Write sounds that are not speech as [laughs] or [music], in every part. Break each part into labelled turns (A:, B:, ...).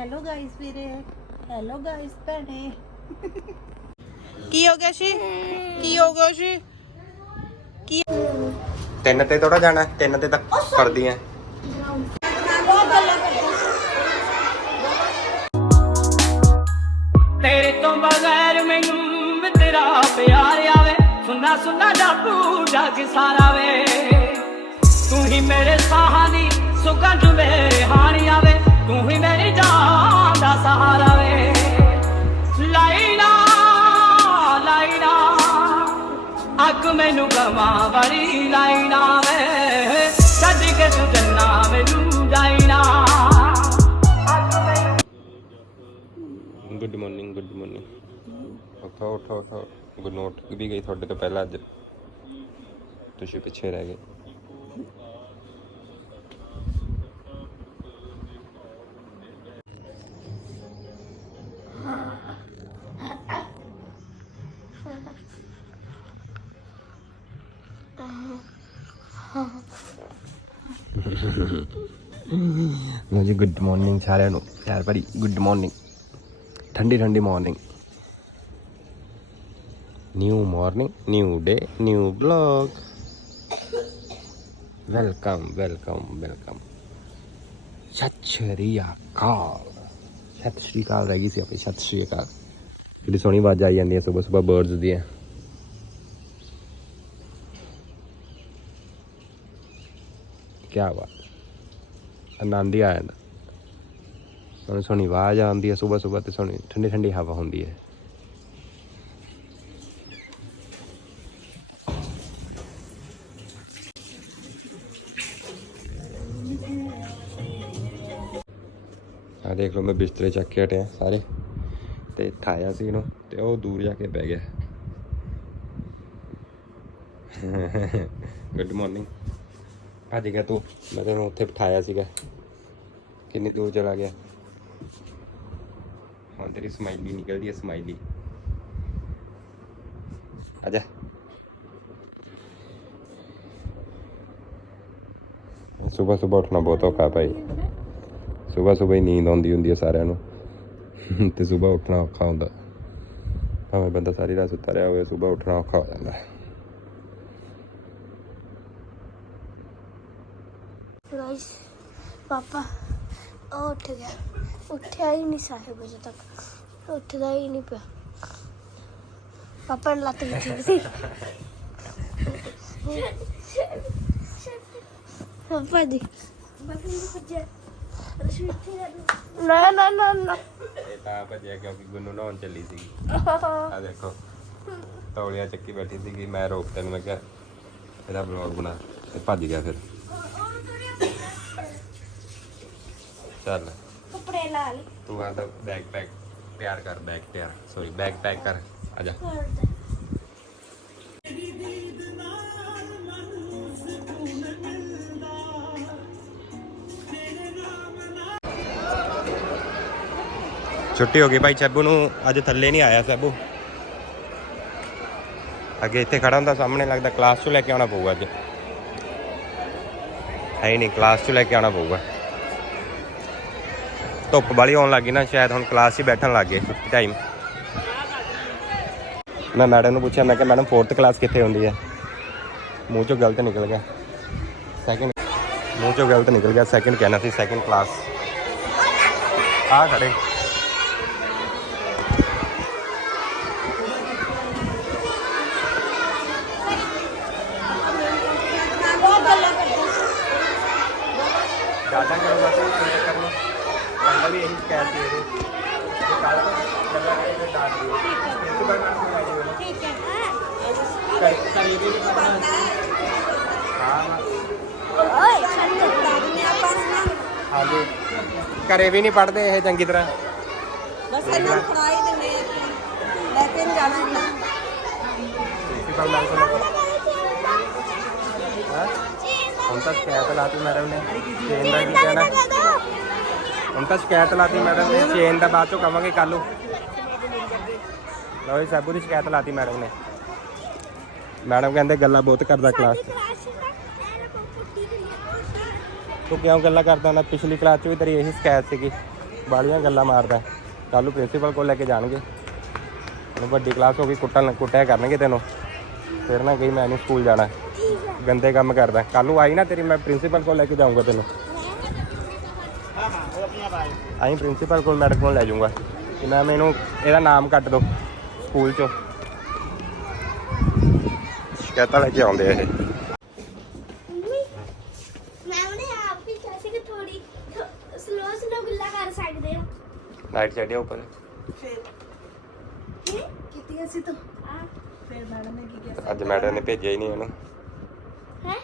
A: Hello guys ਵੀਰੇ। Hello guys ਭੈਣੇ। ਕੀ ਹੋ ਗਿਆ ਸੀ? ਕੀ ਹੋ ਗਿਆ ਸੀ?
B: ਤਿੰਨ ਤੇ ਥੋੜਾ ਜਾਣਾ ਤਿੰਨ ਤੇ ਤਾਂ ਫੜਦੀਆਂ ਤੇਰੇ ਤੋਂ ਬਗੈਰ ਮੈਨੂੰ ਵੀ ਤੇਰਾ ਪਿਆਰ ਆਵੇ। ਸੁਣਾ ਸੁਣਾ ਜਾਪੂ ਜਗ ਸਾਰਾ ਵੇ। ਤੂੰ ਹੀ ਮੇਰੇ ਸਾਹਾਂ ਦੀ ਸੁਗੰਧ ਵੇ ਹਾਣੀ ਆਵੇ। ਤੂੰ ਹੀ ਮੇਰੀ ਜਾਨ ਦਾ ਸਹਾਰਾ ਵੇ। ਲਾਈਨਾ ਲਾਈਨਾ, ਅੱਗ ਮੈਨੂੰ ਗਵਾ ਵਰੀ ਵੇ। ਛੱਡ ਕੇ ਤੂੰ ਜੰਨਾ ਮੈਨੂੰ ਜਾਈਨਾ। ਗੁੱਡ ਮਾਰਨਿੰਗ ਗੁੱਡ ਮਾਰਨਿੰਗ ਉਠੋ ਉਠੋ ਉਠੋ। ਗੁੱਡ ਨੋਟ, ਵੀ ਗਈ ਤੁਹਾਡੇ ਤੋਂ ਪਹਿਲਾਂ ਅੱਜ। ਤੁਸੀਂ ਪਿੱਛੇ ਰਹਿ ਗਏ ਲੋ ਜੀ ਗੁੱਡ ਮਾਰਨਿੰਗ ਸਾਰਿਆਂ ਨੂੰ। ਪਿਆਰ ਭਰੀ ਗੁੱਡ ਮਾਰਨਿੰਗ ਠੰਡੀ ਠੰਡੀ morning new morning new day new blog welcome welcome welcome ਸਤਿ ਸ਼੍ਰੀ ਅਕਾਲ। ਸਤਿ ਸ਼੍ਰੀ ਅਕਾਲ ਰਹਿ ਗਈ ਸੀ ਆਪਣੀ ਸਤਿ ਸ਼੍ਰੀ ਅਕਾਲ। ਕਿੰਨੀ ਸੋਹਣੀ ਆਵਾਜ਼ ਆਈ ਜਾਂਦੀ ਹੈ, ਸਵੇਰ ਸਵੇਰ ਬਰਡਸ ਦੀਆਂ ਕੀ ਬਾਤ। ਆਨੰਦ ਹੀ ਆ ਜਾਂਦਾ। ਸੋਹਣੀ ਸੋਹਣੀ ਆਵਾਜ਼ ਆਉਂਦੀ ਹੈ, ਸਵੇਰ ਸਵੇਰ ਤੇ ਸੋਹਣੀ, ਠੰਡੀ ਠੰਡੀ ਹਵਾ ਹੁੰਦੀ ਹੈ। ਆ ਦੇਖ ਲਓ ਮੈਂ ਬਿਸਤਰੇ ਚੱਕ ਕੇ ਹਟਿਆ ਸਾਰੇ, ਤੇ ਠਾਇਆ ਸੀ ਇਹਨੂੰ, ਤੇ ਉਹ ਦੂਰ ਜਾ ਕੇ ਬਹਿ ਗਿਆ। ਗੁੱਡ ਮਾਰਨਿੰਗ ਭੱਜ ਗਿਆ ਤੂੰ, ਮੈਂ ਤੈਨੂੰ ਉੱਥੇ ਬਿਠਾਇਆ ਸੀਗਾ। ਕਿੰਨੀ ਦੂਰ ਚਲਾ ਗਿਆ? ਹੁਣ ਤੇਰੀ ਸਮਾਈਲੀ ਨਿਕਲਦੀ ਹੈ ਸਮਾਈਲੀ ਆਜਾ ਸਵੇਰ ਸਵੇਰ ਉੱਠਣਾ ਬਹੁਤ ਔਖਾ ਭਾਈ ਸਵੇਰ ਸਵੇਰ ਹੀ ਨੀਂਦ ਆਉਂਦੀ ਹੁੰਦੀ ਹੈ ਸਾਰਿਆਂ ਨੂੰ ਤੇ ਸਵੇਰ ਉੱਠਣਾ ਔਖਾ ਹੁੰਦਾ ਭਾਵੇਂ ਬੰਦਾ ਸਾਰੀ ਰਾਤ ਸੁੱਤਾ ਰਿਹਾ ਹੋਵੇ ਸਵੇਰ ਉੱਠਣਾ ਔਖਾ ਹੋ ਜਾਂਦਾ ਹੈ
A: ਗਾਇਸ ਪਾਪਾ ਉੱਠ ਗਿਆ ਉੱਠਿਆ ਹੀ ਨਹੀਂ ਸਾਹਿਬ ਅਜੇ ਤੱਕ। ਉੱਠਦਾ ਹੀ ਨਹੀਂ ਪਿਆ। ਪਾਪਾ ਨੂੰ ਲੱਤ ਵੀ ਸੀ ਪਾਪਾ ਦੀ ਨਾ ਨਾ ਨਾ ਨਾ।
B: ਇਹ ਤਾਂ ਭੱਜਿਆ ਕਿਉਂਕਿ ਗੁੰਨੂ ਨਹਾਉਣ ਚੱਲੀ ਸੀ ਆ ਦੇਖੋ। ਤੌਲੀਆ ਚੱਕੀ ਬੈਠੀ ਸੀਗੀ। ਮੈਂ ਰੋਕ ਤੈਨੂੰ ਮੈਂ ਕਿਹਾ, ਇਹਦਾ ਬਲੌਗ ਬਣਾ। ਤੇ ਭੱਜ ਗਿਆ ਫਿਰ। ਚੱਲ। ਲਾ ਲਈ। ਤੂੰ ਆ ਤਾਂ ਬੈਗ ਪੈਕ ਤਿਆਰ ਕਰ ਬੈਗ ਤਿਆਰ। ਸੌਰੀ ਬੈਗ ਪੈਕ ਕਰ। ਆ ਜਾ। ਛੁੱਟੀ ਹੋ ਗਈ ਭਾਈ ਸੈਬੂ ਨੂੰ। ਅੱਜ ਥੱਲੇ ਨਹੀਂ ਆਇਆ ਸੈਬੂ। ਅੱਗੇ ਇੱਥੇ ਖੜਾ ਹੁੰਦਾ ਸਾਹਮਣੇ ਲੱਗਦਾ ਕਲਾਸ 'ਚੋਂ ਲੈ ਕੇ ਆਉਣਾ ਪਊਗਾ ਅੱਜ। ਹੀ ਨਹੀਂ ਕਲਾਸ 'ਚੋਂ ਲੈ ਕੇ ਆਉਣਾ ਪਊਗਾ। ਧੁੱਪ ਵਾਲੀ ਆਉਣ ਲੱਗੀ ਨਾ, ਸ਼ਾਇਦ ਹੁਣ ਕਲਾਸ 'ਚ ਬੈਠਣ ਲੱਗ ਗਏ ਟਾਈਮ ਮੈਂ ਮੈਡਮ ਨੂੰ ਪੁੱਛਿਆ, ਮੈਂ ਕਿਹਾ ਮੈਡਮ 4th ਕਲਾਸ ਕਿੱਥੇ ਹੁੰਦੀ ਹੈ? ਮੂੰਹ ਚੋਂ ਗਲਤ ਨਿਕਲ ਗਿਆ। ਸੈਕਿੰਡ ਮੂੰਹ ਚੋਂ ਗਲਤ ਨਿਕਲ ਗਿਆ। ਸੈਕਿੰਡ ਕਹਿਣਾ ਸੀ ਸੈਕਿੰਡ ਕਲਾਸ ਆ ਖੜੇ ਜ਼ਿਆਦਾ ਕਰੋ ਬਸ ਕੋਈ ਚੱਕਰ ਨਹੀਂ ਕੱਲ ਵੀ ਇਹੀ ਸ਼ਿਕਾਇਤ ਸੀ ਇਹਦੀ ਕਿ ਕੱਲ ਤੋਂ ਗੱਲਾਂ ਕਰਕੇ ਡਾਂਟ ਦਿਓ ਛੱਡ ਹਾਂਜੀ ਘਰੇ ਵੀ ਨਹੀਂ ਪੜਦੇ ਇਹ ਚੰਗੀ ਤਰ੍ਹਾਂ ਬਸ ਇਹਨਾਂ ਨੂੰ ਦਿੰਦੇ ਆ ਲੈ ਕੇ ਨੀ ਜਾਣਾ ਇਹਨਾਂ ਪ੍ਰਿੰਸੀਪਲ ਮੈਮ ਕੋਲ ਹਾਂ ਹੁਣ ਤਾਂ ਸ਼ਿਕਾਇਤ ਲਾਤੀ ਮੈਡਮ ਨੇ ਚੇਨ ਦਾ ਕੀ ਕਹਿਣਾ ਹੁਣ ਤਾਂ ਸ਼ਿਕਾਇਤ ਲਾਤੀ ਮੈਡਮ ਨੇ ਚੇਨ ਦਾ ਬਾਅਦ ਚੋਂ ਕਵਾਂਗੇ ਕੱਲ ਨੂੰ ਲਓ ਜੀ ਸਾਬੂ ਦੀ ਸ਼ਿਕਾਇਤ ਲਾਤੀ ਮੈਡਮ ਨੇ। ਮੈਡਮ ਕਹਿੰਦੇ ਗੱਲਾਂ ਬਹੁਤ ਕਰਦਾ ਕਲਾਸ 'ਚ। ਤੂੰ ਕਿਉਂ ਗੱਲਾਂ ਕਰਦਾ ਨਾ ਪਿਛਲੀ ਕਲਾਸ 'ਚ ਵੀ ਤੇਰੀ ਇਹੀ ਸ਼ਿਕਾਇਤ ਸੀਗੀ। ਬਾਲੀਆਂ ਗੱਲਾਂ ਮਾਰਦਾ। ਕੱਲ ਨੂੰ ਪ੍ਰਿੰਸੀਪਲ ਕੋਲ ਲੈ ਕੇ ਜਾਣਗੇ। ਹੁਣ ਵੱਡੀ ਕਲਾਸ ਹੋ ਗਈ ਕੁੱਟਣ ਕੁੱਟਿਆ ਕਰਨਗੇ ਤੈਨੂੰ। ਫਿਰ ਨਾ ਕਹੀ ਮੈਂ ਨਹੀਂ ਸਕੂਲ ਜਾਣਾ। ਗੰਦੇ ਕੰਮ ਕਰਦਾ। ਕੱਲ ਨੂੰ ਆਈ ਨਾ ਤੇਰੀ ਮੈਂ ਪ੍ਰਿੰਸੀਪਲ ਕੋਲ ਲੈ ਕੇ ਜਾਊਂਗਾ ਤੈਨੂੰ। ਆਈ ਪ੍ਰਿੰਸੀਪਲ ਕੋਲ ਮੈਡਮ ਕੋਲ ਲੈ ਜਾਊਂਗਾ। ਕਿ ਮੈਂ ਮੈਨੂੰ ਇਹਦਾ ਨਾਮ ਕੱਟ ਦੋ। ਸਕੂਲ ਚੋਂ। ਸ਼ਿਕਾਇਤਾਂ ਲੈ ਕੇ ਆਉਂਦੇ ਆ ਇਹ। ਲਾਈਟ ਚੜਿਆ ਉੱਪਰ।
A: ਕੀਤੀ ਸੀ ਤੂੰ। ਆ
B: ਫਿਰ ਮੈਡਮ ਨੇ ਕੀ ਕਿਹਾ ਅੱਜ ਮੈਡਮ ਨੇ ਭੇਜਿਆ ਹੀ ਨਹੀਂ ਇਹਨੂੰ ਹੈ?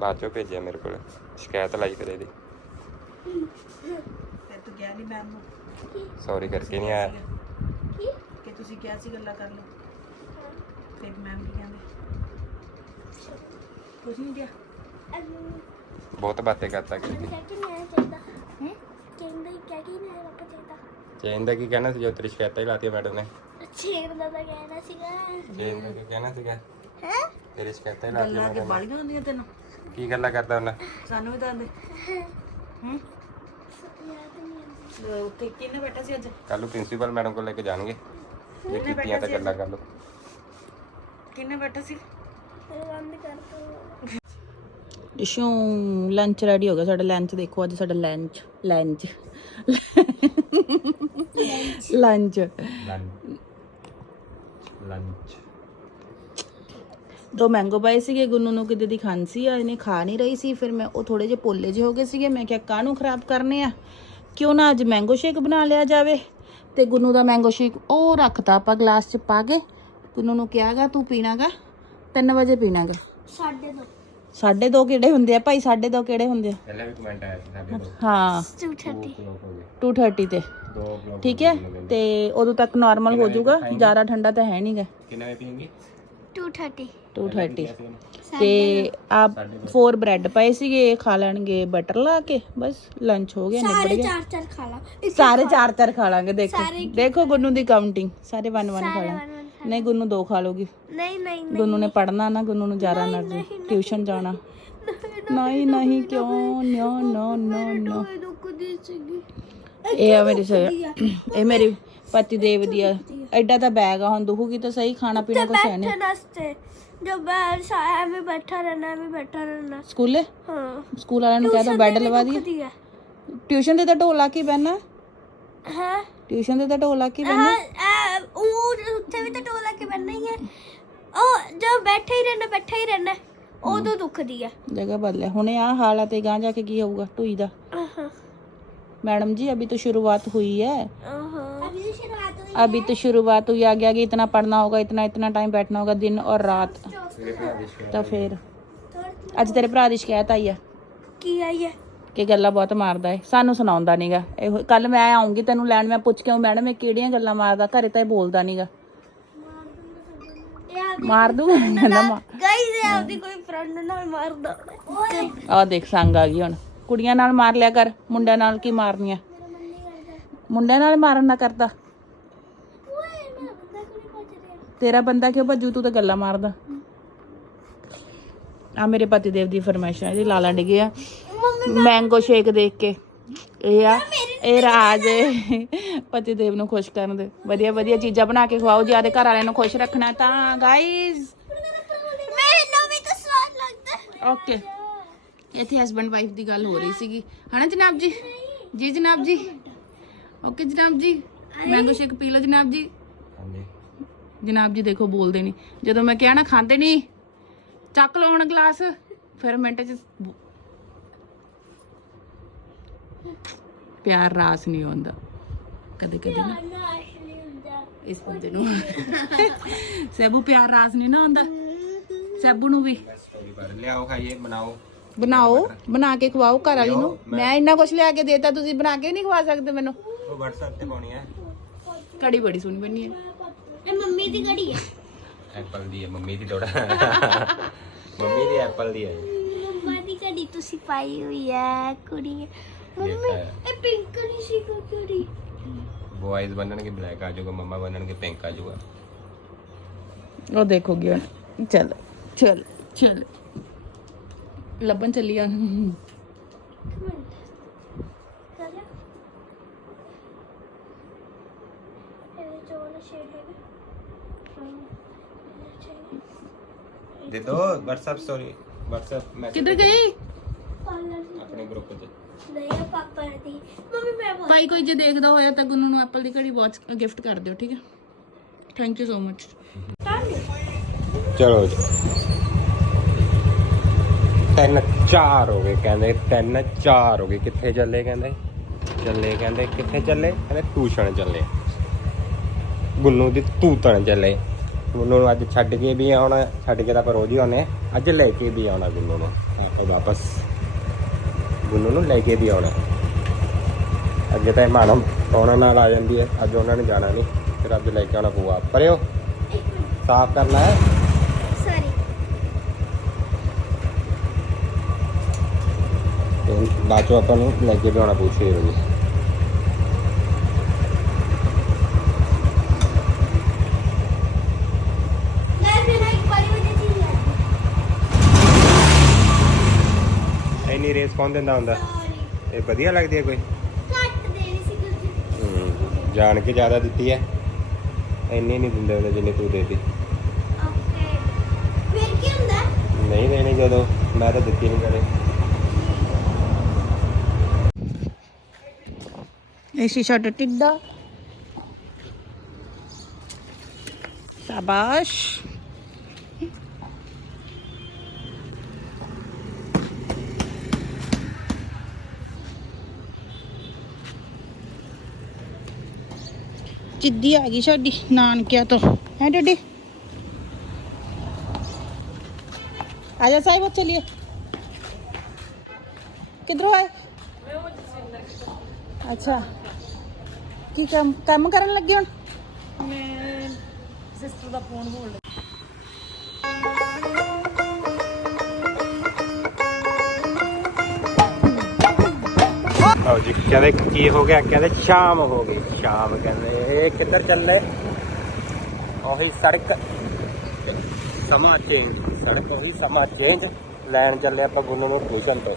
B: ਬਾਅਦ ਚੋਂ ਭੇਜਿਆ ਮੇਰੇ ਕੋਲ। ਸ਼ਿਕਾਇਤ ਲਾਈ ਫਿਰ ਇਹਦੀ।
A: ਫਿਰ ਤੂੰ ਗਿਆ ਨਹੀਂ ਮੈਮ ਨੂੰ।
B: ਸੌਰੀ ਕਰਕੇ ਨਹੀਂ ਆਇਆ।
A: ਤੁਸੀਂ ਕਿਹਾ ਸੀ ਗੱਲਾਂ ਕਰ ਲਓ। ਫਿਰ ਮੈਮ ਕੀ ਕਹਿੰਦੇ? ਕੁਝ ਨਹੀਂ ਗਿਆ
B: ਬਹੁਤ ਬਾतें ਕਰਤਾ ਕਿ ਕਿਹਾ ਕਿ ਨਹੀਂ ਚਾਹੀਦਾ ਹੈ? ਕਿਹਾ ਚੇਨ ਦਾ ਕੀ ਕਹਿਣਾ ਸੀ ਜੋ ਤੇਰੀ ਸ਼ਿਕਾਇਤਾਂ ਹੀ ਲਾਤੀ ਮੈਡਮ ਨੇ?
A: ਛੇੜ ਦਾ ਤਾਂ ਕਹਿਣਾ ਸੀਗਾ।
B: ਚੇਨ ਦਾ ਕੀ ਕਹਿਣਾ ਸੀਗਾ? ਹੈ? ਤੇਰੀ ਸ਼ਿਕਾਇਤਾਂ ਹੀ ਲਾਤੀ ਗੱਲਾਂ ਕਿ ਮੈਡਮ ਨੇ। ਬਾਲੀਆਂ ਹੁੰਦੀਆਂ ਤੈਨੂੰ। ਕੀ ਗੱਲਾਂ ਕਰਦਾ ਉਹਨਾਂ
A: ਸਾਨੂੰ ਵੀ ਦੱਸ ਦੇ। ਹੂੰ? ਆਉਂਦੀ। ਉੱਥੇ ਕਿੰਨੇ ਬੈਠਾ ਸੀ ਅੱਜ?
B: ਕੱਲ ਨੂੰ ਪ੍ਰਿੰਸੀਪਲ ਮੈਡਮ ਕੋਲ ਲੈ ਕੇ ਜਾਣਗੇ। ਜੇ ਕੀਤੀਆਂ ਤਾਂ ਗੱਲਾਂ ਕਰ ਲਓ।
A: ਕਿੰਨੇ ਬੈਠਾ ਸੀ? ਬੰਦ ਕਰ
C: ਦੋ। ਇਸ਼ੂ ਲੰਚ ਰੈਡੀ ਹੋ ਗਿਆ। ਸਾਡਾ ਲੰਚ ਦੇਖੋ ਅੱਜ ਸਾਡਾ ਲੰਚ ਲੰਚ ਲੰਚ ਲੰਚ ਦੋ ਮੈਂਗੋ ਪਾਏ ਸੀਗੇ ਗੁੰਨੂ ਨੂੰ ਕਿਤੇ ਦੀ ਖਾਂਸੀ ਆ ਇਹਨੇ ਖਾ ਨਹੀਂ ਰਹੀ ਸੀ। ਫਿਰ ਮੈਂ ਉਹ ਥੋੜੇ ਜਿਹੇ ਪੋਲੇ ਜਿਹੇ ਹੋ ਗਏ ਸੀਗੇ। ਮੈਂ ਕਿਹਾ ਕਾਹਨੂੰ ਖਰਾਬ ਕਰਨੇ ਆ? ਕਿਉਂ ਨਾ ਅੱਜ ਮੈਂਗੋ ਸ਼ੇਕ ਬਣਾ ਲਿਆ ਜਾਵੇ? ਤੇ ਗੁੰਨੂ ਦਾ ਮੈਂਗੋ ਸ਼ੇਕ ਉਹ ਰੱਖਤਾ ਆਪਾਂ ਗਲਾਸ 'ਚ ਪਾ ਕੇ। ਗੁੰਨੂ ਨੂੰ ਕਿਹਾਗਾ ਤੂੰ ਪੀਣਾਗਾ? 3 ਵਜੇ ਪੀਣਾਗਾ? ਸਾਡੇ ਦੋ। ਸਾਢੇ ਦੋ ਕਿਹੜੇ ਹੁੰਦੇ ਆ? ਭਾਈ ਸਾਢੇ ਦੋ ਕਿਹੜੇ ਹੁੰਦੇ ਆ? ਪਹਿਲਾਂ ਵੀ ਕਮੈਂਟ ਆਇਆ ਸੀ ਸਾਡੇ ਕੋਲ ਹਾਂ। 230 ਕਲੋਕ ਹੋ ਗਏ। 230 ਤੇ। ਠੀਕ ਹੈ? ਤੇ ਉਦੋਂ ਤੱਕ ਨਾਰਮਲ ਹੋ ਜਾਊਗਾ। ਜ਼ਿਆਦਾ ਠੰਡਾ ਤਾਂ ਹੈ ਨਹੀਂਗਾ
B: ਕਿੰਨੇ ਵੇ ਪੀਂਗੀ
A: 230
C: ਤੇ ਆ ਫੋਰ ਬ੍ਰੈਡ ਪਏ ਸੀਗੇ ਖਾ ਲੈਣਗੇ ਬਟਰ ਲਾ ਕੇ ਬਸ ਲੰਚ ਹੋ ਗਿਆ
A: ਨਿਬੜ ਗਿਆ। ਸਾਰੇ ਚਾਰ ਚਾਰ ਖਾ ਲਾਂ।
C: ਸਾਰੇ ਚਾਰ ਚਾਰ ਖਾ ਲਾਂਗੇ ਦੇਖੋ। ਦੇਖੋ ਗੁੰਨੂ ਦੀ ਕਾਊਂਟਿੰਗ ਸਾਰੇ 1 1 ਖਾ ਲਾਂ। ਨਹੀਂ ਗੁੰਨੂ ਦੋ ਖਾ ਲੋਗੀ ਨਹੀਂ ਨਹੀਂ ਗੁੰਨੂ ਨੇ ਪੜਨਾ ਨਾ ਗੁੰਨੂ ਨੂੰ ਜ਼ਿਆਦਾ ਨਾ ਟਿਊਸ਼ਨ ਜਾਣਾ। ਨਹੀਂ ਨਹੀਂ ਕਿਉਂ? ਨੋ ਨੋ ਨੋ ਨੋ। ਇਹ ਮੇਰੀ ਇਹ ਮੇਰੀ ਪਤੀ ਦੇਵ ਦੀ ਆ। ਐਡਾ ਤਾਂ ਬੈਗ ਆ ਹੁਣ ਦੁਖੂਗੀ ਤਾਂ ਸਹੀ ਖਾਣਾ ਪੀਣਾ ਕੁਛ ਹੈ ਨਹੀਂ।
A: ਜੋ ਬੈਠ ਸਾਇਆ ਵੀ ਬੈਠਾ ਰਹਿਣਾ ਐਵੇਂ ਬੈਠਾ ਰਹਿਣਾ ਸਕੂਲੇ? ਹਾਂ।
C: ਸਕੂਲ ਵਾਲਿਆਂ ਨੂੰ ਕਹਿ ਦੋ ਬੈੱਡ ਲਵਾ ਦੀ ਟਿਊਸ਼ਨ ਤੇ ਤਾਂ ਢੋਲ ਲਾ ਕੇ ਬਹਿਣਾ। ਟਿਊਸ਼ਨ ਤੇ ਤਾਂ ਢੋਲ ਲਾ ਕੇ ਹਾਂ
A: ਉਹ ਉੱਥੇ ਵੀ ਤਾਂ ਟੋਲਾ ਕੇ ਬੈਠਣਾ ਹੀ ਹੈ ਉਹ ਜੋ ਬੈਠਾ ਹੀ ਰਹਿਣਾ ਬੈਠਾ ਹੀ ਰਹਿਣਾ ਉਦੋਂ ਦੁਖਦੀ ਹੈ
C: ਜਗ੍ਹਾ ਬਦਲਿਆ। ਹੁਣ ਆ ਹਾਲ ਤੇ ਗਾਂ ਜਾ ਕੇ ਕੀ ਹੋਊਗਾ ਢੂਈ ਦਾ। ਆਹਾਂ। ਮੈਡਮ ਜੀ ਅਭੀ ਤਾਂ ਸ਼ੁਰੂਆਤ ਹੋਈ ਹੈ। ਆਹਾਂ। अभी तो शुरुआत हुई आगे आगे इतना पढ़ना होगा इतना इतना टाइम बैठना होगा दिन और रात तो फिर ਅੱਜ ਤੇਰੇ ਭਰਾ ਦੀ ਸ਼ਿਕਾਇਤ ਆਈ ਆ ਕੀ ਆਈ ਹੈ ਕਿ ਗੱਲਾਂ ਬਹੁਤ ਮਾਰਦਾ ਏ ਸਾਨੂੰ ਸੁਣਾਉਂਦਾ ਨਹੀਂਗਾ ਇਹੋ ਕੱਲ ਮੈਂ ਆਉਂਗੀ ਤੈਨੂੰ ਲੈਣ ਮੈਂ ਪੁੱਛ ਕੇ ਆਊਂ, ਮੈਡਮ ਇਹ ਕਿਹੜੀਆਂ ਗੱਲਾਂ ਮਾਰਦਾ ਘਰੇ ਤਾਂ ਇਹ ਬੋਲਦਾ ਨਹੀਂਗਾ ਇਹ ਆਪਦੀ ਮਾਰ ਦੂੰਗਾ ਕਹਿੰਦਾ ਮਾਰ
A: ਗਾਈਜ਼ ਇਹ ਆਪਦੀ ਕੋਈ ਫਰੈਂਡ ਨਾਲ ਮਾਰਦਾ
C: ਓਏ ਆ ਦੇਖ ਸੰਗ ਆ ਗਈ ਹੁਣ ਕੁੜੀਆਂ ਨਾਲ ਮਾਰ ਲਿਆ ਕਰ ਮੁੰਡਿਆਂ ਨਾਲ ਕੀ ਮਾਰਨੀਆਂ ਮੁੰਡਿਆਂ ਨਾਲ ਮਾਰਨ ਨਾ ਕਰਦਾ ਤੇਰਾ ਬੰਦਾ ਕਿਉਂ ਭੱਜੂ? ਤੂੰ ਤਾਂ ਗੱਲਾਂ ਮਾਰਦਾ। ਆ ਮੇਰੇ ਪਤੀ ਦੇਵ ਦੀ ਫਰਮਾਇਸ਼ ਹੈ ਇਹਦੀ ਲਾਲਾ ਡਿਗੇ ਆ ਮੈਂਗੋ ਸ਼ੇਕ ਦੇਖ ਕੇ। ਇਹ ਆ ਇਹ ਰਾਜ [laughs] ਪਤੀ। ਦੇਵ ਨੂੰ ਖੁਸ਼ ਕਰਨ ਦੇ। ਵਧੀਆ ਵਧੀਆ ਚੀਜ਼ਾਂ ਬਣਾ ਕੇ ਖਵਾਓ। ਜੇ ਆਦੇ ਘਰ ਵਾਲਿਆਂ ਨੂੰ ਖੁਸ਼ ਰੱਖਣਾ ਤਾਂ ਗਾਇਜ਼
A: ਮੈਨੂੰ ਵੀ ਤਾਂ ਸਵਾਦ ਲੱਗਦਾ।
C: ਓਕੇ ਇੱਥੇ ਹਸਬੰਡ ਵਾਈਫ ਦੀ ਗੱਲ ਹੋ ਰਹੀ ਸੀਗੀ। ਹਨਾ ਜਨਾਬ ਜੀ? ਜੀ ਜਨਾਬ ਜੀ? ਓਕੇ ਜਨਾਬ ਜੀ। ਮੈਂਗੋ ਸ਼ੇਕ ਪੀ ਲਓ ਜਨਾਬ ਜੀ। ਹਾਂਜੀ। ਜਨਾਬ ਜੀ ਦੇਖੋ ਬੋਲਦੇ ਨਹੀਂ। ਜਦੋਂ ਮੈਂ ਕਿਹਾ ਨਾ ਖਾਂਦੇ ਨਹੀਂ ਚੱਕ ਲਓ ਹੁਣ ਗਲਾਸ। ਫਿਰ ਮਿੰਟ ਚ ਪਿਆਰ ਰਾਸ ਨਹੀਂ ਹੁੰਦਾ। ਕਦੇ ਕਦੇ ਨਾ ਇਸ ਬੰਦੇ ਨੂੰ। ਸੈਬੂ ਪਿਆਰ ਰਾਸ ਨਹੀਂ ਨਾ ਹੁੰਦਾ। ਸੈਬੂ ਨੂੰ ਵੀ।
B: ਲਿਆਓ ਖਾਈਏ ਬਣਾਓ।
C: ਬਣਾਓ ਬਣਾ ਕੇ ਖਵਾਓ ਘਰ ਵਾਲੀ ਨੂੰ। ਮੈਂ ਇੰਨਾ ਕੁਝ ਲਿਆ ਕੇ ਦੇਤਾ ਤੁਸੀਂ ਬਣਾ ਕੇ ਨਹੀਂ ਖਵਾ ਸਕਦੇ ਮੈਨੂੰ। ਉਹ WhatsApp ਤੇ ਪਾਉਣੀ ਹੈ। ਕੜੀ ਬੜੀ ਸੋਹਣੀ ਬਣੀ ਹੈ।
A: ਇਹ ਮੰਮੀ ਦੀ ਘੜੀ ਹੈ
B: ਐਪਲ ਦੀ ਹੈ ਮੰਮੀ ਦੀ ਥੋੜਾ ਮੰਮੀ ਦੀ ਐਪਲ ਦੀ ਹੈ
A: ਮੰਮਾ ਦੀ ਘੜੀ ਤੁਸੀਂ ਪਾਈ ਹੋਈ ਹੈ ਕੁੜੀ ਹੈ। ਮੰਮੀ ਇਹ ਪਿੰਕ ਨਹੀਂ ਸੀ ਘੜੀ।
B: ਬॉयਜ਼ ਬਣਨਗੇ ਬਲੈਕ ਆ ਜਾਊਗਾ ਮੰਮਾ ਬਣਨਗੇ ਪਿੰਕ ਆ ਜਾਊਗਾ।
C: ਉਹ ਦੇਖੋਗੇ ਹੁਣ। ਚਲ ਚਲ ਚਲ। ਲੱਭਣ ਚੱਲੀ ਆ। ਕਰਿਆ
B: ਇਹਦੇ ਚੋਂ ਸ਼ੇਡ ਹੈਗਾ ਦੇ ਦੋ WhatsApp ਸਟੋਰੀ WhatsApp
C: ਮੈਸੇਜ ਕਿੱਧਰ ਗਈ? ਆਪਣੇ ਗਰੁੱਪ 'ਚ ਨਹੀਂ ਆ ਪਾਪਾ ਦੀ। ਮੰਮੀ ਮੈਂ ਬੋਲ ਭਾਈ ਕੋਈ ਜੇ ਦੇਖਦਾ ਹੋਇਆ ਤਾਂ ਗੁੰਨੂ ਨੂੰ ਐਪਲ ਦੀ ਘੜੀ ਵਾਚ ਗਿਫਟ ਕਰ ਦਿਓ ਠੀਕ ਹੈ? ਥੈਂਕ ਯੂ ਸੋ ਮਚ
B: ਚਲੋ ਜੀ। ਤਿੰਨ ਚਾਰ ਹੋ ਗਏ ਕਹਿੰਦੇ ਤਿੰਨ ਚਾਰ ਹੋ ਗਏ। ਕਿੱਥੇ ਚੱਲੇ ਕਹਿੰਦੇ? ਚੱਲੇ ਕਹਿੰਦੇ ਕਿੱਥੇ ਚੱਲੇ? ਕਹਿੰਦੇ ਟਿਊਸ਼ਨ ਚੱਲੇ। ਗੁੰਨੂ ਦੀ ਤੂਤਣ ਚੱਲੇ। ਗੁੰਨੂ ਨੂੰ ਅੱਜ ਛੱਡ ਕੇ ਵੀ ਆਉਣਾ ਛੱਡ ਕੇ ਤਾਂ ਆਪਾਂ ਰੋਜ਼ ਹੀ ਆਉਂਦੇ ਹਾਂ। ਅੱਜ ਲੈ ਕੇ ਵੀ ਆਉਣਾ ਗੁੰਨੂ ਨੂੰ। ਆਪਾਂ ਵਾਪਸ ਗੁੰਨੂ ਨੂੰ ਲੈ ਕੇ ਵੀ ਆਉਣਾ। ਅੱਗੇ ਤਾਂ ਮਾਨਮ ਉਹਨਾਂ ਨਾਲ ਆ ਜਾਂਦੀ ਹੈ। ਅੱਜ ਉਹਨਾਂ ਨੇ ਜਾਣਾ ਨਹੀਂ ਫਿਰ ਅੱਜ ਲੈ ਕੇ ਆਉਣਾ ਪਊਗਾ ਪਰਿਓ ਸਾਫ਼ ਕਰਨਾ ਹੈ? ਸੌਰੀ ਤੇ ਬਾਅਦ ਚੋਂ ਆਪਾਂ ਨੂੰ ਲੈ ਕੇ ਵੀ ਆਉਣਾ ਪਊ ਛੇ ਵਜੇ ਲੈ ਫਿਰ ਇੱਕ ਵਾਰੀ ਉਹਦੇ ਚੀਜ਼ ਲੈ ਇੰਨੀ ਰੇਸ ਕੌਣ ਦਿੰਦਾ ਹੁੰਦਾ? ਇਹ ਵਧੀਆ ਲੱਗਦੀ ਹੈ ਕੋਈ? ਕੱਟ ਦੇਣੀ ਸੀ ਕੁਝ। ਹੂੰ ਜਾਣ ਕੇ ਜ਼ਿਆਦਾ ਦਿੱਤੀ ਹੈ। ਇੰਨੀ ਨਹੀਂ ਦਿੰਦੇ ਹੁੰਦੇ ਜਿੰਨੀ ਤੂੰ ਦੇਤੀ।
A: ਓਕੇ ਫਿਰ ਕੀ ਹੁੰਦਾ?
B: ਨਹੀਂ ਦੇਣੀ ਜਦੋਂ। ਮੈਂ ਤਾਂ ਦਿੱਤੀ ਨਹੀਂ ਕਦੇ।
C: ਇਹ ਸ਼ੀਸ਼ਾ ਟਿੱਡਾ। ਸ਼ਾਬਾਸ਼। ਜਿੱਦੀ ਆ ਗਈ ਸਾਡੀ ਨਾਨਕਿਆ ਤੋਂ। ਹੈ ਡੱਡੀ? ਆ ਜਾ ਸਾਹਿਬ ਚਲਿਏ। ਕਿਧਰੋਂ ਆਏ? ਅੱਛਾ। ਕੀ ਕੰਮ ਕੰਮ ਕਰਨ ਲੱਗੇ ਹੁਣ?
B: ਆਓ ਜੀ ਕਹਿੰਦੇ ਕੀ ਹੋ ਗਿਆ ਕਹਿੰਦੇ ਸ਼ਾਮ ਹੋ ਗਈ ਸ਼ਾਮ ਕਹਿੰਦੇ ਇਹ ਕਿੱਧਰ ਚੱਲੇ ਉਹੀ ਸੜਕ ਸਮਾਂ ਚੇਂਜ ਸੜਕ ਉਹੀ ਸਮਾਂ ਚੇਂਜ ਲੈਣ ਚੱਲੇ ਆਪਾਂ ਗੁੰਨੂ ਨੂੰ ਟਿਊਸ਼ਨ ਤੋਂ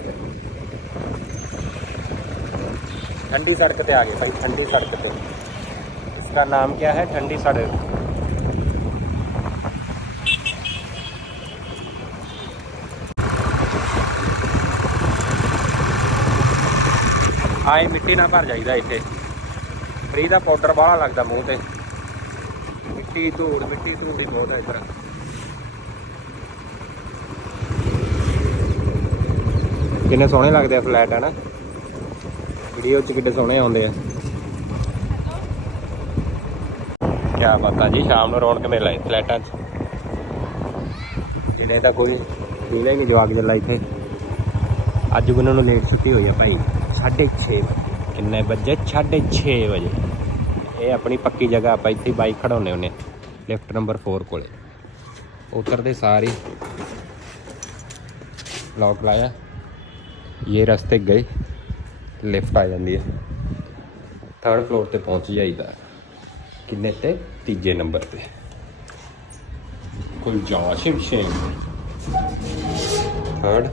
B: ठंडी सड़क पे आ गए भाई ठंडी सड़क पे इसका नाम क्या है ठंडी सड़क ਆਏ ਮਿੱਟੀ ਨਾ ਭਰ ਜਾਈਦਾ ਇੱਥੇ। ਫਰੀ ਦਾ ਪਾਊਡਰ ਬਾਹਲਾ ਲੱਗਦਾ ਮੂੰਹ ਤੇ। ਮਿੱਟੀ ਧੂੜ ਮਿੱਟੀ ਧੂੜ ਦੀ ਬਹੁਤ ਹੈ ਇੱਧਰ। ਕਿੰਨੇ ਸੋਹਣੇ ਲੱਗਦੇ ਆ ਫਲੈਟ ਹੈ ਨਾ? ਵੀਡੀਓ ਚ ਕਿੱਡੇ ਸੋਹਣੇ ਆਉਂਦੇ ਆ। ਕਿਆ ਪਤਾ ਜੀ, ਸ਼ਾਮ ਨੂੰ ਰੌਣਕ ਮੇਲਾ ਹੈ ਫਲੈਟਾਂ 'ਚ। ਜਿਹੜੇ ਤਾਂ ਕੋਈ ਦੀਦਾ ਨਹੀਂ, ਜਵਾਕ ਜੱਲਾ ਇੱਥੇ। ਅੱਜ ਉਹਨਾਂ ਨੂੰ ਲੇਟ ਛੁੱਟੀ ਹੋਈ ਆ ਭਾਈ 6:30 ਵਜੇ। ਕਿੰਨੇ ਵਜੇ? 6:30 ਵਜੇ। ਇਹ ਆਪਣੀ ਪੱਕੀ ਜਗ੍ਹਾ, ਆਪਾਂ ਇੱਥੇ ਬਾਈਕ ਖੜਾਉਨੇ ਹੁੰਨੇ ਲਿਫਟ ਨੰਬਰ 4 ਕੋਲੇ। ਉਤਰਦੇ ਸਾਰੇ ਲੌਕ ਲਾਇਆ। ਇਹ ਰਸਤੇ ਗਏ ਲਿਫਟ ਆ ਜਾਂਦੀ ਹੈ ਥਰਡ ਫਲੋਰ ਤੇ ਪਹੁੰਚ ਜਾਈਦਾ। ਕਿੰਨੇ ਤੇ? ਤੀਜੇ ਨੰਬਰ ਤੇ। ਕੁਲਜਾ ਸ਼ਿਵ ਸਿੰਘ ਥਰਡ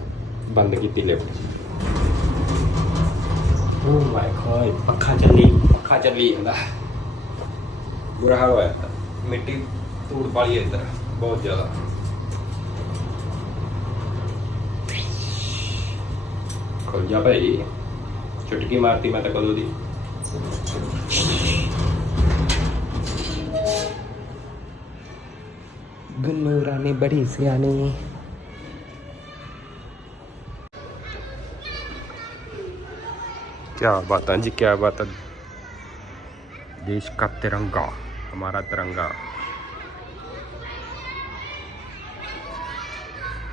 B: ਬੰਦ ਕੀਤੀ ਲਿਫਟ ਓ ਮਾਈ ਗॉड ਪੱਖਾ ਚੱਲੀ। ਪੱਖਾ ਚੱਲੀ ਜਾਂਦਾ। ਬੁਰਾ ਹਾਲ ਹੋਇਆ। ਮਿੱਟੀ ਧੂੜ ਪਾਲੀ ਹੈ ਇੱਧਰ ਬਹੁਤ ਜ਼ਿਆਦਾ। ਖੁੱਲ ਜਾ ਭਾਈ। ਚੁਟਕੀ ਮਾਰਤੀ ਮੈਂ ਤਾਂ ਕਦੋਂ ਦੀ।
C: ਗੁੰਨੂ ਰਾਣੀ ਬੜੀ ਸਿਆਣੀ।
B: क्या बात है जी क्या बात है देश का तिरंगा हमारा तिरंगा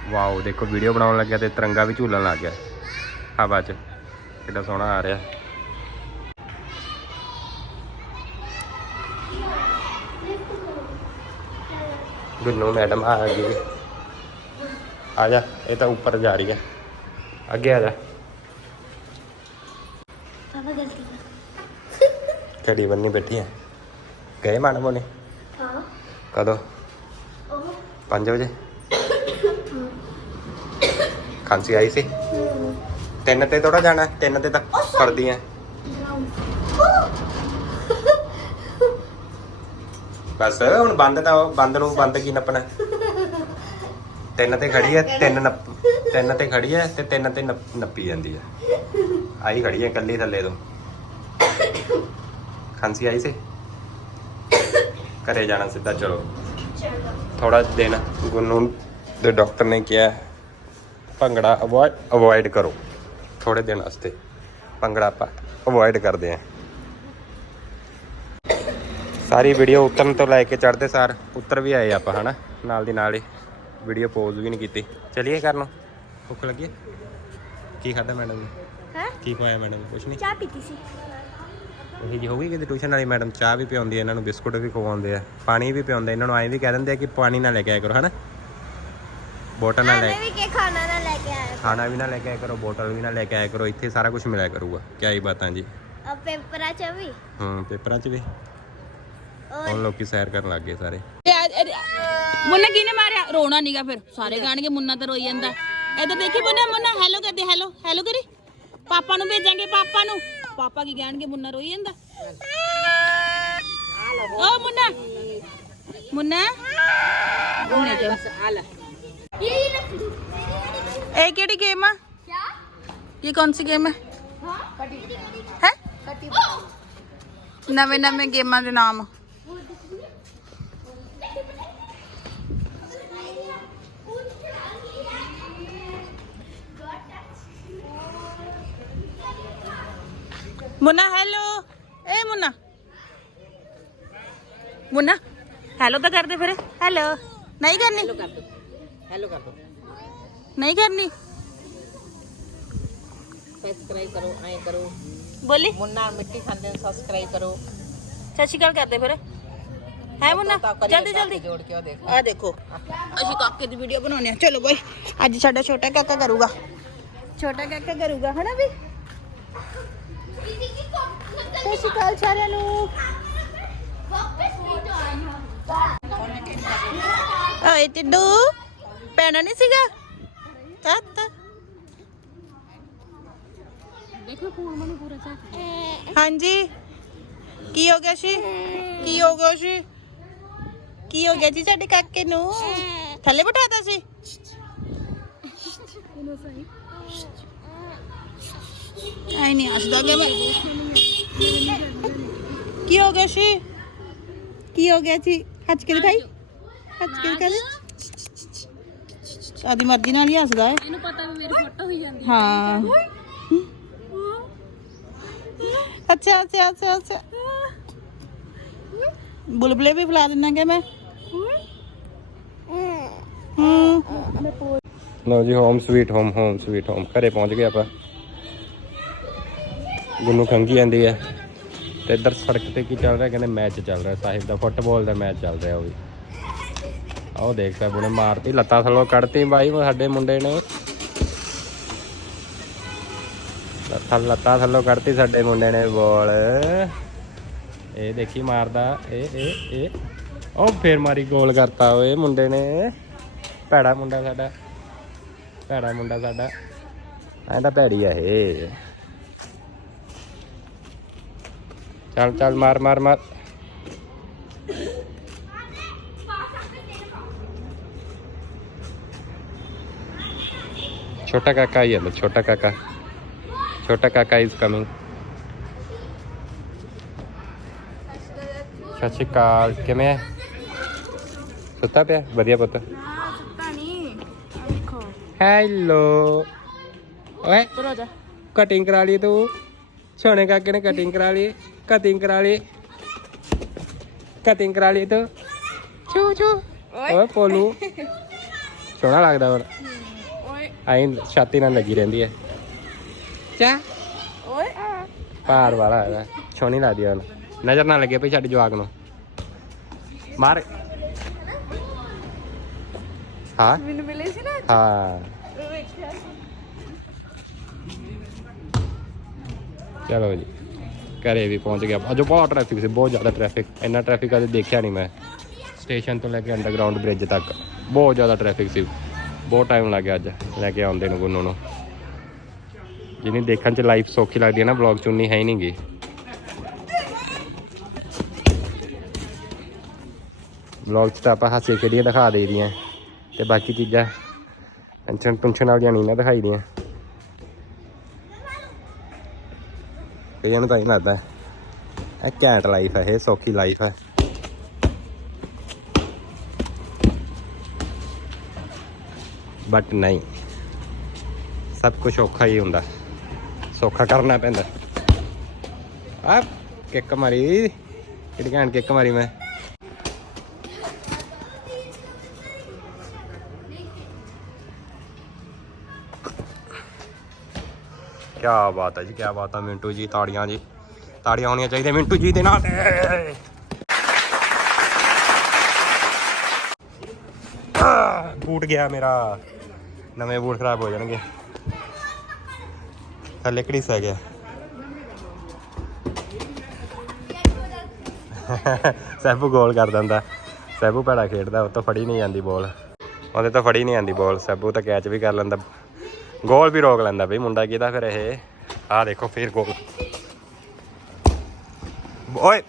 B: ਵਾਓ ਦੇਖੋ ਵੀਡੀਓ ਬਣਾਉਣ ਲੱਗਿਆ ਤੇ ਤਿਰੰਗਾ ਵੀ ਝੂਲਣ ਲੱਗ ਗਿਆ ਹਵਾ 'ਚ ਕਿੱਡਾ ਸੋਹਣਾ ਆ ਰਿਹਾ ਗੁੰਨੂ ਮੈਡਮ ਆ ਗਈ ਆ ਜਾ ਇਹ ਤਾਂ ਉੱਪਰ ਜਾ ਰਹੀ ਹੈ ਅੱਗੇ ਆ ਜਾ ਘੜੀ ਬੰਨੀ ਬੈਠੀ ਹੈ ਗਏ ਮੈਡਮ ਉਹਨੇ ਹਾਂ। ਕਦੋਂ? ਉਹ। 5 ਵਜੇ? ਖਾਂਸੀ ਆਈ ਸੀ? ਤਿੰਨ ਤੇ ਥੋੜਾ ਜਾਣਾ ਤਿੰਨ ਤੇ ਤਾਂ ਫੜਦੀਆਂ ਬਸ ਹੁਣ ਬੰਦ ਤਾਂ ਬੰਦ ਨੂੰ ਬੰਦ ਕੀ ਨੱਪਣਾ? ਤਿੰਨ ਤੇ ਖੜੀ ਹੈ ਤਿੰਨ ਨੱਪ ਤਿੰਨ ਤੇ ਖੜੀ ਹੈ ਤੇ ਤਿੰਨ ਤੇ ਨੱਪ- ਨੱਪੀ ਜਾਂਦੀ ਹੈ ਆਈ ਖੜੀ ਹੈ ਇਕੱਲੀ ਥੱਲੇ ਤੋਂ। ਖਾਂਸੀ ਆਈ ਸੀ? [coughs] ਘਰੇ ਜਾਣਾ ਸਿੱਧਾ ਚਲੋ। ਥੋੜਾ ਦਿਨ ਗੁੰਨੂ ਦੇ ਡਾਕਟਰ ਨੇ ਕਿਹਾ ਭੰਗੜਾ ਅਵੋਇਡ ਅਵੋਇਡ ਕਰੋ। ਥੋੜੇ ਦਿਨ ਵਾਸਤੇ। ਭੰਗੜਾ ਆਪਾਂ ਅਵੋਇਡ ਕਰਦੇ ਆਂ ਸਾਰੀ ਵੀਡੀਓ ਉਤਰਨ ਤੋਂ ਲੈ ਕੇ ਚੜ੍ਹਦੇ ਸਾਰ ਉੱਤਰ ਵੀ ਆਏ ਆਪਾਂ ਹਨਾ? ਨਾਲ ਦੀ ਨਾਲ ਹੀ ਵੀਡੀਓ ਪੋਜ਼ ਵੀ ਨਹੀਂ ਕੀਤੀ। ਚਲਿਏ ਕਰਨ ਭੁੱਖ ਲੱਗੀ? ਕੀ ਖਾਦਾ ਮੈਡਮ ਨੇ? ਹੈ? ਕੀ ਖਵਾਇਆ ਮੈਡਮ ਨੇ? ਕੁਛ ਨਹੀਂ? ਚਾਹ ਪੀਤੀ ਸੀ। ਉਹੀ ਜੀ ਹੋਗੀ ਕਿ ਟਿਊਸ਼ਨ ਵਾਲੀ ਮੈਡਮ ਚਾਹ ਵੀ ਪਿਆਉਂਦੀ ਹੈ ਇਹਨਾਂ ਨੂੰ ਬਿਸਕੁਟ ਵੀ ਖਵਾਉਂਦੇ ਆ ਪਾਣੀ ਵੀ ਪਿਆਉਂਦੇ ਇਹਨਾਂ ਨੂੰ ਐਂ ਵੀ ਕਹਿ ਦਿੰਦੇ ਆ ਕਿ ਪਾਣੀ ਨਾ ਲੈ ਕੇ ਆਇਆ ਕਰੋ ਹਨਾ? ਬੋਟਲ ਨਾ ਲੈ ਕੇ ਖਾਣਾ ਨਾ ਲੈ ਕੇ ਆਇਆ ਖਾਣਾ ਵੀ ਨਾ ਲੈ ਕੇ ਆਇਆ ਕਰੋ ਬੋਟਲ ਵੀ ਨਾ ਲੈ ਕੇ ਆਇਆ ਕਰੋ ਇੱਥੇ ਸਾਰਾ ਕੁਝ ਮਿਲਿਆ ਕਰੂਗਾ। ਕਿਆ ਹੀ ਬਾਤਾਂ ਜੀ।
A: ਆ ਪੇਪਰਾਂ ਚ ਵੀ?
B: ਹੂੰ ਪੇਪਰਾਂ 'ਚ ਵੀ। ਔਰ ਹੁਣ ਲੋਕੀ ਸੈਰ ਕਰਨ ਲੱਗ ਗਏ ਸਾਰੇ।
C: ਮੁੰਨਾ ਕਿਹਨੇ ਮਾਰਿਆ? ਰੋਣਾ ਨੀਗਾ ਫਿਰ ਸਾਰੇ ਗਾਣਗੇ ਮੁੰਨਾ ਤਾਂ ਰੋਈ ਜਾਂਦਾ। ਇਧਰ ਦੇਖੀ ਮੁੰਨਾ ਮੁੰਨਾ ਹੈਲੋ ਕਰਦੇ ਹੈਲੋ ਹੈਲੋ ਕਰੀ। ਪਾਪਾ ਨੂੰ ਭੇਜਾਂਗੇ ਪਾਪਾ ਨੂੰ। ਪਾਪਾ ਕੀ ਕਹਿਣਗੇ ਮੁੰਨਾ ਰੋਈ ਜਾਂਦਾ? ਓ ਮੁੰਨਾ। ਮੁੰਨਾ। ਮੁੰਨੇ ਜਾ ਇਹ ਕਿਹੜੀ ਗੇਮ ਆ? ਇਹ ਕੌਣ ਸੀ ਗੇਮ ਹੈ ਹੈ? ਨਵੇਂ ਨਵੇਂ ਗੇਮਾਂ ਦੇ ਨਾਮ। ਮੁੰਨਾ ਹੈਲੋ ਏ ਮੁੰਨਾ ਮੁੰਨਾ ਹੈਲੋ ਤਾਂ ਕਰਦੇ ਫਿਰ ਹੈਲੋ ਨਹੀਂ ਕਰਨੀ ਹੈਲੋ ਕਰ ਦੋ ਹੈਲੋ ਕਰ ਦੋ ਨਹੀਂ ਕਰਨੀ
B: ਸਬਸਕ੍ਰਾਈਬ ਕਰੋ ਐਂ ਕਰੋ ਬੋਲੀ ਮੁੰਨਾ ਮਿੱਟੀ ਖਾਂਦੇ ਨੂੰ ਸਬਸਕ੍ਰਾਈਬ ਕਰੋ ਸਤਿ
C: ਸ਼੍ਰੀ ਅਕਾਲ ਕਰਦੇ ਫਿਰ ਹੈ ਮੁੰਨਾ ਜਲਦੀ ਜਲਦੀ ਜੋੜ ਕੇ ਉਹ ਦੇਖੋ ਆ ਦੇਖੋ ਅਸੀਂ ਕਾਕੇ ਦੀ ਵੀਡੀਓ ਬਣਾਉਣੇ ਆ ਚਲੋ ਬਾਈ ਅੱਜ ਸਾਡਾ ਛੋਟਾ ਕਾਕਾ ਕਰੂਗਾ ਛੋਟਾ ਕਾਕਾ ਕਰੂਗਾ ਹਨਾ ਵੀ ਸਤਿ ਸ਼੍ਰੀ ਅਕਾਲ ਸਾਰਿਆਂ ਨੂੰ। ਓਏ ਟਿੱਡੂ ਪੈਣਾ ਨਹੀਂ ਸੀਗਾ? ਤਤ ਹਾਂਜੀ। ਕੀ ਹੋ ਗਿਆ ਸੀ? ਕੀ ਹੋ ਗਿਆ ਸੀ? ਕੀ ਹੋ ਗਿਆ ਜੀ ਸਾਡੇ ਕਾਕੇ ਨੂੰ? ਥੱਲੇ ਬਿਠਾਤਾ ਸੀ? ਆਈ ਨਹੀਂ ਹੱਸਦਾ ਕਿ ਮੈਂ। ਕੀ ਹੋ ਗਿਆ ਸੀ? ਕੀ ਹੋ ਗਿਆ ਸੀ ਹੱਥ ਕੇ ਦਿਖਾਈ? ਹੱਥ ਕੇ ਦਿਖਾ ਦੇ ਆਦੀ ਮਰਜ਼ੀ ਨਾਲ ਹੀ ਹੱਸਦਾ ਹੈ। ਇਹਨੂੰ ਪਤਾ ਵੀ ਮੇਰੀ ਫੋਟੋ ਹੋਈ ਜਾਂਦੀ ਹਾਂ। ਅੱਛਾ ਅੱਛਾ ਅੱਛਾ ਅੱਛਾ। ਬੁਲਬੁਲੇ ਵੀ ਫਲਾ ਦਿੰਨਾ ਕਿ ਮੈਂ?
B: ਹੂੰ। ਲਓ ਜੀ home sweet home home sweet home ਘਰੇ ਪਹੁੰਚ ਗਏ ਆਪਾਂ। ਗੁੰਨੂ ਖੰਗੀ ਜਾਂਦੀ ਹੈ ਤੇ ਇੱਧਰ ਸੜਕ ਤੇ ਕੀ ਚੱਲ ਰਿਹਾ? ਕਹਿੰਦੇ ਮੈਚ ਚੱਲ ਰਿਹਾ। ਸਾਹਿਬ ਦਾ ਫੁੱਟਬਾਲ ਦਾ ਮੈਚ ਚੱਲ ਰਿਹਾ ਉਹ ਵੀ। ਆਹ ਦੇਖ ਸਕਦੇ ਨੇ ਮਾਰਤੀ, ਲੱਤਾਂ ਥੱਲੋਂ ਕੱਢਤੀ ਬਾਈ ਸਾਡੇ ਮੁੰਡੇ ਨੇ। ਲੱਤਾਂ ਲੱਤਾਂ ਥੱਲੋਂ ਕੱਢਤੀ ਸਾਡੇ ਮੁੰਡੇ ਨੇ ਬੋਲ। ਇਹ ਦੇਖੀ ਮਾਰਦਾ, ਇਹ ਇਹ ਇਹ। ਉਹ ਫੇਰ ਮਾਰੀ ਗੋਲ ਕਰਤਾ ਓਏ ਮੁੰਡੇ ਨੇ। ਭੈੜਾ ਮੁੰਡਾ ਸਾਡਾ। ਭੈੜਾ ਮੁੰਡਾ ਸਾਡਾ। ਐਂ ਤਾਂ ਭੈੜੀ ਆ ਇਹ। ਚੱਲ ਚੱਲ ਮਾਰ ਮਾਰ ਮਾਰ ਛੋਟਾ ਕਾਕਾ ਆਈ ਹੈ ਛੋਟਾ ਕਾਕਾ ਛੋਟਾ ਕਾਕਾ ਇਜ਼ ਕਮਿੰਗ ਸਤਿ ਸ਼੍ਰੀ ਅਕਾਲ ਕਿਵੇਂ ਹੈ ਸੁੱਤਾ ਪਿਆ ਵਧੀਆ ਪੁੱਤ ਹੈਲੋ ਓਏ ਕਟਿੰਗ ਕਰਾ ਲਈ ਤੂੰ ਛੋਣੇ ਕਾਕੇ ਨੇ ਕਟਿੰਗ ਕਰਾ ਲਈ ਕਟਿੰਗ ਕਰਾ ਲਈ। ਕਟਿੰਗ ਕਰਾ ਲਈ ਤੂੰ ਚੂ ਚੂ ਓਏ। ਪੋਲੂ। ਸੋਹਣਾ ਲੱਗਦਾ ਹੁਣ। ਓਏ। ਆਈ ਛਾਤੀ ਨਾਲ ਲੱਗੀ ਰਹਿੰਦੀ ਹੈ ਚਾ। ਓਏ ਭਾਰ ਵਾਲਾ ਹੈਗਾ। ਛੋਣੀ ਲੱਗਦੀ ਹੁਣ। ਨਜ਼ਰ ਨਾ ਲੱਗੇ ਭਈ ਛੱਡ ਜਵਾਕ ਨੂੰ। ਮਾਰ। ਹਾਂ। ਮੈਨੂੰ ਮਿਲੇ ਸੀ ਨਾ ਹਾਂ। ਚਲੋ ਜੀ। ਘਰੇ ਵੀ ਪਹੁੰਚ ਗਿਆ। ਅੱਜ ਬਹੁਤ ਟ੍ਰੈਫਿਕ ਸੀ, ਬਹੁਤ ਜ਼ਿਆਦਾ ਟ੍ਰੈਫਿਕ ਇੰਨਾ ਟ੍ਰੈਫਿਕ ਕਦੇ ਦੇਖਿਆ ਨਹੀਂ ਮੈਂ। ਸਟੇਸ਼ਨ ਤੋਂ ਲੈ ਕੇ ਅੰਡਰਗਰਾਉਂਡ ਬ੍ਰਿਜ ਤੱਕ। ਬਹੁਤ ਜ਼ਿਆਦਾ ਟ੍ਰੈਫਿਕ ਸੀ। ਬਹੁਤ ਟਾਈਮ ਲੱਗ ਗਿਆ ਅੱਜ ਲੈ ਕੇ ਆਉਂਦੇ ਨੂੰ ਗੁੰਨੂ ਨੂੰ। ਜਿਹਨੇ ਦੇਖਣ ਚ ਲਾਈਫ ਸੌਖੀ ਲੱਗਦੀ ਹੈ ਨਾ ਬਲੌਗ ਚ ਉਨੀ ਹੈ ਹੀ ਨਹੀਂਗੀ ਵਲੌਗ 'ਚ ਤਾਂ ਆਪਾਂ ਹਾਸੇ ਖੇਡੀਆਂ ਦਿਖਾ ਦੇਈਦੀਆਂ ਤੇ ਬਾਕੀ ਚੀਜ਼ਾਂ ਟੈਨਸ਼ਨ ਟੁਨਸ਼ਨ ਵਾਲੀਆਂ ਨਹੀਂ ਨਾ ਦਿਖਾਈ ਦੀਆਂ। ਕਈਆਂ ਨੂੰ ਤਾਂ ਹੀ ਲੱਗਦਾ ਇਹ ਘੈਂਟ ਲਾਈਫ ਹੈ, ਇਹ ਸੌਖੀ ਲਾਈਫ ਹੈ। ਬਟ ਨਹੀਂ। ਸਭ ਕੁਝ ਔਖਾ ਹੀ ਹੁੰਦਾ। ਸੌਖਾ ਕਰਨਾ ਪੈਂਦਾ। ਆ ਕਿੱਕ ਮਾਰੀ। ਕਿਹੜੀ ਘੈਂਟ ਕਿੱਕ ਮਾਰੀ ਮੈਂ? ਕੀ ਬਾਤ ਹੈ ਜੀ ਕੀ ਬਾਤ ਹੈ ਮਿੰਟੂ ਜੀ, ਤਾੜੀਆਂ ਜੀ। ਤਾੜੀਆਂ ਹੋਣੀਆਂ ਚਾਹੀਦੀਆਂ ਮਿੰਟੂ ਜੀ ਦੇ ਨਾਲ। ਬੂਟ ਗਿਆ ਮੇਰਾ। ਨਵੇਂ ਬੂਟ ਖਰਾਬ ਹੋ ਜਾਣਗੇ। ਥੱਲੇ ਘੜੀਸ ਸਹਿ ਗਿਆ। ਸੈਬੂ ਗੋਲ ਕਰ ਦਿੰਦਾ। ਸੈਬੂ ਭੈੜਾ ਖੇਡਦਾ, ਉਹ ਤੋਂ ਫੜੀ ਨਹੀਂ ਜਾਂਦੀ ਬੋਲ ਉਹਦੇ ਤੋਂ ਫੜੀ ਨਹੀਂ ਜਾਂਦੀ ਬੋਲ ਸੈਬੂ ਤਾਂ ਕੈਚ ਵੀ ਕਰ ਲੈਂਦਾ। ਗੋਲ ਵੀ ਰੋਕ ਲੈਂਦਾ ਬਈ, ਮੁੰਡਾ ਕਿਹਦਾ ਫਿਰ ਇਹ? ਆਹ ਦੇਖੋ ਫਿਰ ਗੋਲ। ਓਏ,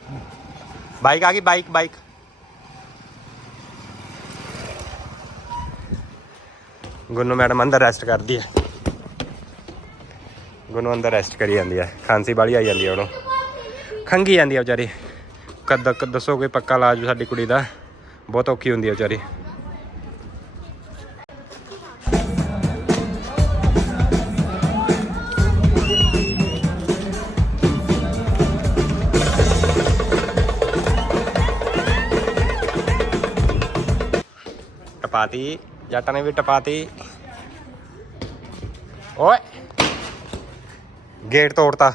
B: ਬਾਈਕ ਆ ਗਈ, ਬਾਈਕ ਬਾਈਕ। ਗੁੰਨੂ ਮੈਡਮ ਅੰਦਰ ਰੈਸਟ ਕਰਦੀ ਹੈ। ਗੁੰਨੂ ਅੰਦਰ ਰੈਸਟ ਕਰੀ ਜਾਂਦੀ ਹੈ। ਖਾਂਸੀ ਵਾਲੀ ਆਈ ਜਾਂਦੀ ਹੈ ਉਹਨੂੰ। ਖੰਗੀ ਜਾਂਦੀ ਹੈ ਵਿਚਾਰੀ। ਕਦ ਦੱਸੋ ਕੋਈ ਪੱਕਾ ਇਲਾਜ ਸਾਡੀ ਕੁੜੀ ਦਾ? ਬਹੁਤ ਔਖੀ ਹੁੰਦੀ ਹੈ ਵਿਚਾਰੀ। ਟਪਾਤੀ ਜੱਟਾਂ ਨੇ ਵੀ ਟਪਾਤੀ ਓਏ ਗੇਟ ਤੋੜਤਾ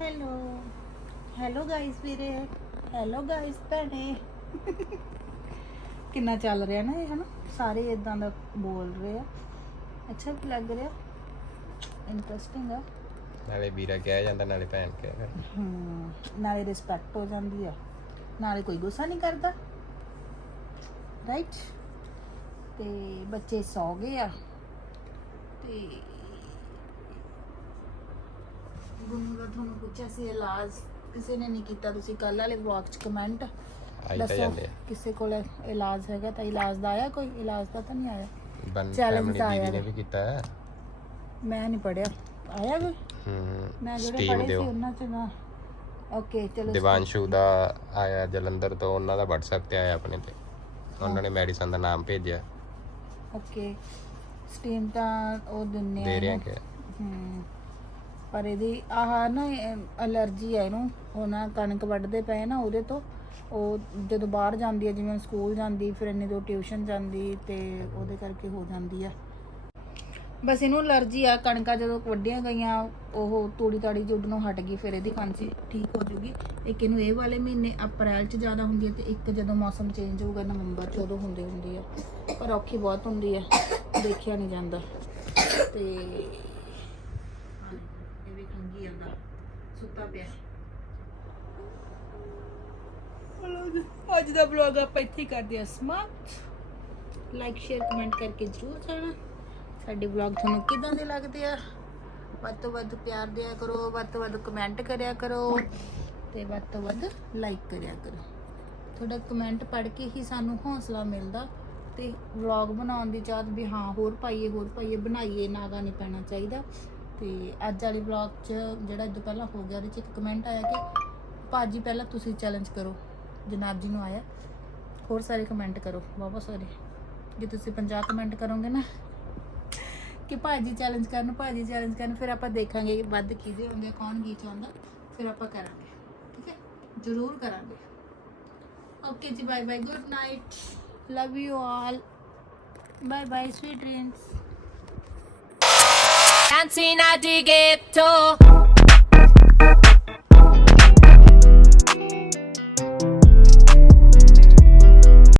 A: ਹੈਲੋ ਹੈਲੋ ਗਾਇਸ ਵੀਰੇ ਹੈਲੋ ਗਾਇਸ ਭੈਣੇ ਕਿੰਨਾ ਚੱਲ ਰਿਹਾ ਨਾ ਇਹ ਹਨਾ? ਸਾਰੇ ਇਦਾਂ ਦਾ ਬੋਲ ਰਹੇ ਆ। ਅੱਛਾ ਲੱਗ ਰਿਹਾ। ਇੰਟਰਸਟਿੰਗ ਆ।
B: ਨਾਲੇ ਵੀਰਾ ਕਿਹਾ ਜਾਂਦਾ ਨਾਲੇ ਭੈਣ ਕਿਹਾ ਹਮ
A: ਨਾਲੇ ਰਿਸਪੈਕਟ ਹੋ ਜਾਂਦੀ ਆ। ਨਾਲੇ ਕੋਈ ਗੁੱਸਾ ਨਹੀਂ ਕਰਦਾ। ਰਾਈਟ ਤੇ ਬੱਚੇ ਸੌ ਗਏ ਆ। ਤੇ ਗੁੰਨੂ ਦਾ ਤੁਹਾਨੂੰ ਪੁੱਛਿਆ ਸੀ ਇਲਾਜ ਕਿਸੇ ਨੇ ਨਹੀਂ ਕੀਤਾ ਤੁਸੀਂ ਕੱਲ ਵਾਲੇ ਵਲੌਗ ਚ ਕਮੈਂਟ ਆਈ ਤਾਂ ਜਾਂਦੇ ਆ। ਕਿਸੇ ਕੋਲ ਇਲਾਜ ਹੈਗਾ ਤਾਂ ਇਲਾਜ ਦਾ ਆਇਆ? ਕੋਈ ਇਲਾਜ ਦਾ ਤਾਂ ਨਹੀਂ ਆਇਆ?
B: ਬਨ Challenge ਫੈਮਿਲੀ ਤਾਂ ਦੀਦੀ ਆਇਆ ਨੇ ਵਾ। ਵੀ ਕੀਤਾ ਹੈ।
A: ਮੈਂ ਨਹੀਂ ਪੜਿਆ ਆਇਆ ਕੋਈ? ਹੂੰ ਮੈਂ ਜਿਹੜੇ ਸਟੀਮ ਪੜ੍ਹੇ ਸੀ ਦਿਓ। ਉਹਨਾਂ ਚ ਨਾ। ਓਕੇ ਚਲੋ
B: ਦਿਵਾਂਸ਼ੂ ਦਾ ਆਇਆ ਜਲੰਧਰ ਤੋਂ। ਉਹਨਾਂ ਦਾ WhatsApp ਤੇ ਆਇਆ ਆਪਣੇ ਤੇ। ਉਹਨਾਂ ਨੇ ਮੈਡੀਸਨ ਦਾ ਨਾਮ ਭੇਜਿਆ।
A: ਓਕੇ ਸਟੀਮ ਤਾਂ ਉਹ ਦਿੰਨੇ ਦੇ ਆ ਨਾ। ਕਿ ਹਮ, ਪਰ ਇਹਦੀ ਆਹ ਨਾ ਅਲਰਜੀ ਹੈ ਇਹਨੂੰ, ਉਹ ਨਾ ਕਣਕ ਵੱਢਦੇ ਪਏ ਨਾ ਉਹਦੇ ਤੋਂ, ਉਹ ਜਦੋਂ ਬਾਹਰ ਜਾਂਦੀ ਹੈ ਜਿਵੇਂ ਸਕੂਲ ਜਾਂਦੀ, ਫਿਰ ਇੰਨੇ ਤੋਂ ਟਿਊਸ਼ਨ ਜਾਂਦੀ ਤੇ ਉਹਦੇ ਕਰਕੇ ਹੋ ਜਾਂਦੀ ਆ। ਬਸ ਇਹਨੂੰ ਅਲਰਜੀ ਆ, ਕਣਕਾਂ ਜਦੋਂ ਵੱਢੀਆਂ ਗਈਆਂ, ਉਹ ਤੂੜੀ ਤਾੜੀ ਜੁੱਡਣੋਂ ਹਟ ਗਈ, ਫਿਰ ਇਹਦੀ ਖਾਂਸੀ ਠੀਕ ਹੋ ਜੂਗੀ। ਇੱਕ ਇਹਨੂੰ ਇਹ ਵਾਲੇ ਮਹੀਨੇ ਅਪ੍ਰੈਲ 'ਚ ਜ਼ਿਆਦਾ ਹੁੰਦੀ ਹੈ ਤੇ ਇੱਕ ਜਦੋਂ ਮੌਸਮ ਚੇਂਜ ਹੋਊਗਾ, ਨਵੰਬਰ 'ਚ ਉਦੋਂ ਹੁੰਦੀ ਹੁੰਦੀ ਆ। ਪਰ ਔਖੀ ਬਹੁਤ ਹੁੰਦੀ ਹੈ ਦੇਖਿਆ ਨਹੀਂ ਜਾਂਦਾ। ਤੇ ਇਹ ਵੀ ਸੁੱਤਾ ਪਿਆ। ਅੱਜ ਦਾ ਵਲੌਗ ਆਪਾਂ ਇੱਥੇ ਹੀ ਕਰਦੇ ਆ ਸਮਾਪਤ। ਲਾਈਕ ਸ਼ੇਅਰ ਕਮੈਂਟ ਕਰਕੇ ਜਰੂਰ ਜਾਣਾ। ਸਾਡੇ ਵਲੌਗ ਤੁਹਾਨੂੰ ਕਿਦਾਂ ਦੇ ਲੱਗਦੇ ਆ? ਵੱਧ ਤੋਂ ਵੱਧ ਪਿਆਰ ਦਿਆ ਕਰੋ, ਵੱਧ ਤੋਂ ਵੱਧ ਕਮੈਂਟ ਕਰਿਆ ਕਰੋ ਤੇ ਵੱਧ ਤੋਂ ਵੱਧ ਲਾਈਕ ਕਰਿਆ ਕਰੋ। ਤੁਹਾਡਾ ਕਮੈਂਟ ਪੜ੍ਹ ਕੇ ਹੀ ਸਾਨੂੰ ਹੌਸਲਾ ਮਿਲਦਾ ਤੇ ਵਲੌਗ ਬਣਾਉਣ ਦੀ ਚਾਹਤ ਵੀ ਹਾਂ, ਹੋਰ ਪਾਈਏ ਹੋਰ ਪਾਈਏ, ਬਣਾਈਏ ਨਾਗਾ ਨਹੀਂ ਪੈਣਾ ਚਾਹੀਦਾ। ਤੇ ਅੱਜ ਵਾਲੀ ਵਲੌਗ 'ਚ ਜਿਹੜਾ ਇਦੋਂ ਪਹਿਲਾਂ ਹੋ ਗਿਆ ਉਹਦੇ 'ਚ ਇੱਕ ਕਮੈਂਟ ਆਇਆ ਕਿ ਭਾਜੀ ਪਹਿਲਾਂ ਤੁਸੀਂ ਚੈਲੰਜ ਕਰੋ ਜਨਾਬ ਜੀ ਨੂੰ ਆਇਆ ਹੋਰ ਸਾਰੇ ਕਮੈਂਟ ਕਰੋ ਬਹੁਤ ਸਾਰੇ ਜੇ ਤੁਸੀਂ 50 ਕਮੈਂਟ ਕਰੋਗੇ ਨਾ ਕਿ ਭਾਜੀ ਚੈਲੰਜ ਕਰਨ ਭਾਜੀ ਚੈਲੰਜ ਕਰਨ ਫਿਰ ਆਪਾਂ ਦੇਖਾਂਗੇ ਕਿ ਵੱਧ ਕਿਹਦੇ ਹੁੰਦੇ ਆ, ਕੌਣ ਕੀ ਚਾਹੁੰਦਾ ਫਿਰ ਆਪਾਂ ਕਰਾਂਗੇ ਠੀਕ ਹੈ? ਜ਼ਰੂਰ ਕਰਾਂਗੇ। ਓਕੇ ਜੀ bye bye good night love you all bye bye sweet dreams Dancing at the ghetto